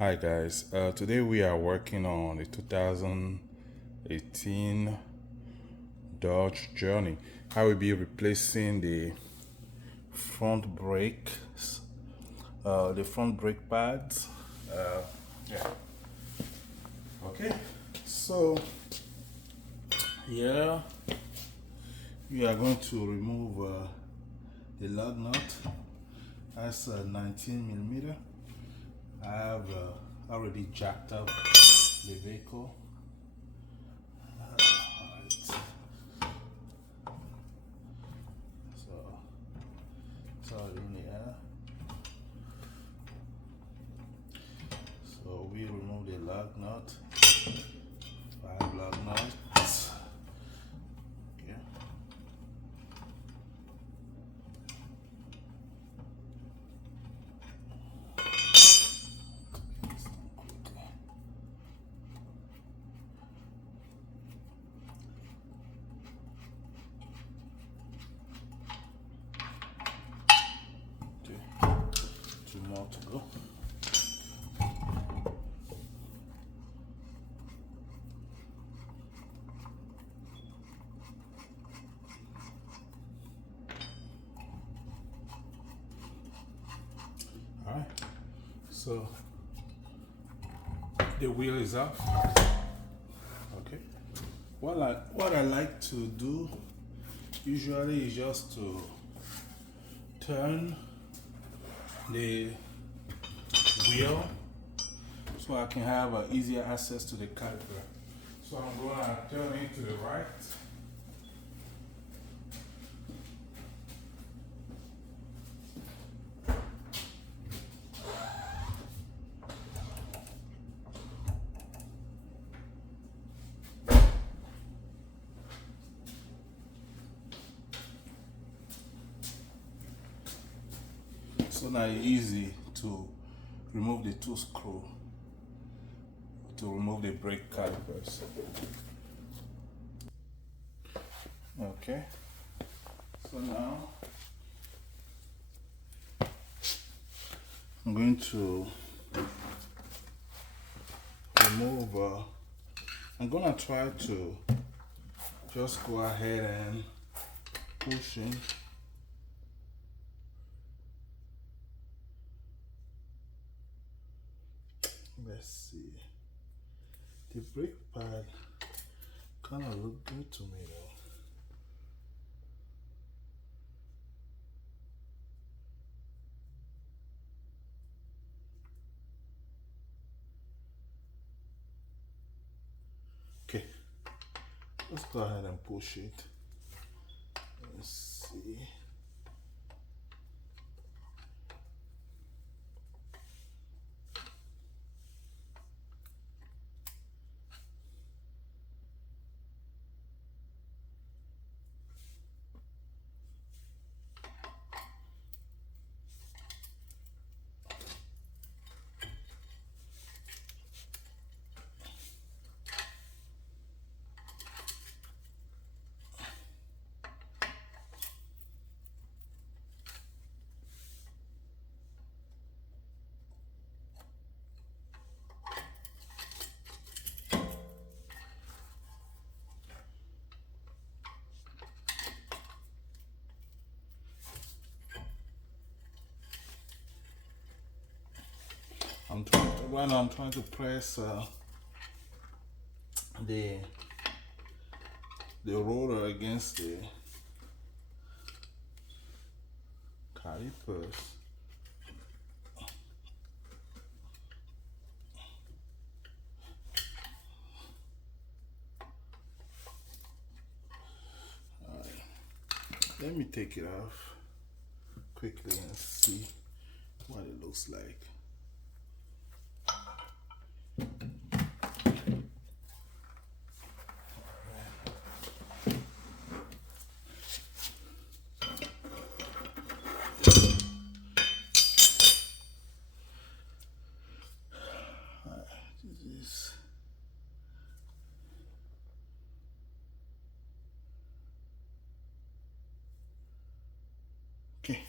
Hi guys, today we are working on a 2018 Dodge Journey. I will be replacing the front brakes, the front brake pads. Yeah. Okay. So here we are going to remove the lug nut. That's 19 millimeter. I have already jacked up the vehicle. Alright. So it's already in the air. So we remove the lug nut. 5 lug nuts. Okay. Two more to go. Alright, so the wheel is off. Okay. What I like to do usually is just to turn the wheel so I can have easier access to the caliper. So I'm going to turn it to the right. So now it's easy to remove the two screws to remove the brake calipers. Okay. So now I'm going to remove. I'm gonna try to just go ahead and push in. Let's see. The brake pad kind of look good to me though. Okay, let's go ahead and push it. Let's see. Right now I'm trying to press the roller against the calipers. Alright, let me take it off quickly and see what it looks like. Okay.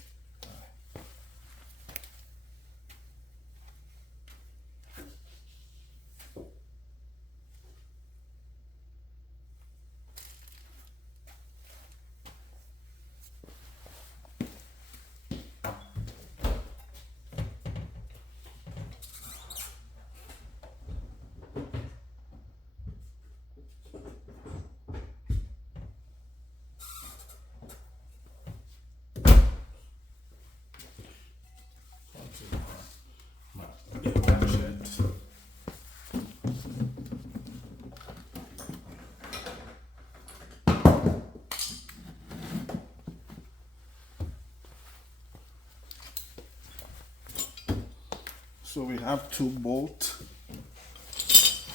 we have two bolts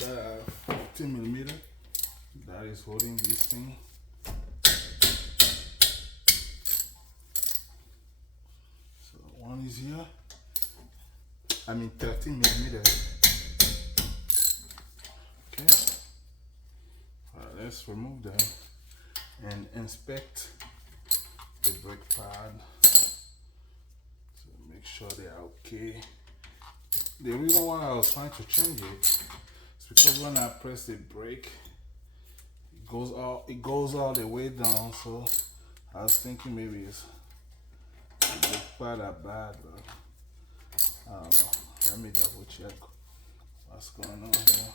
that are 15mm that is holding this thing. So one is here, 13mm. Okay, let's remove them and inspect the brake pad to make sure they are okay. The reason why I was trying to change it is because when I press the brake, it goes all the way down. So I was thinking maybe it's the brake pad are bad, but I don't know. Let me double check what's going on here.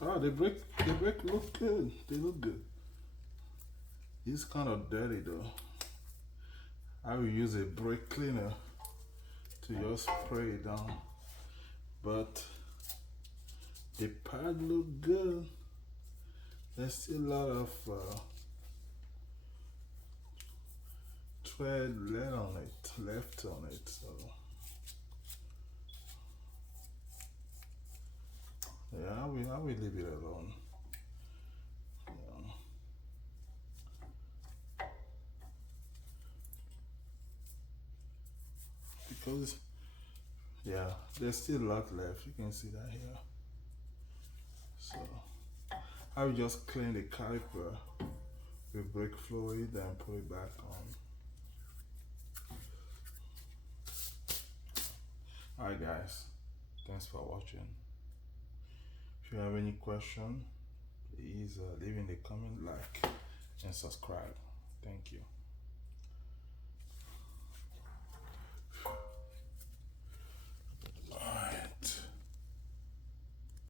Oh, the brake look good. They look good. It's kind of dirty though. I will use a brake cleaner to just spray it down. But the pad look good. There's still a lot of tread left on it. So yeah, I will leave it alone. Because yeah, there's still a lot left. You can see that here. So I will just clean the caliper with brake fluid and put it back on. Alright guys, thanks for watching. If you have any question, please leave in the comment, like and subscribe. Thank you.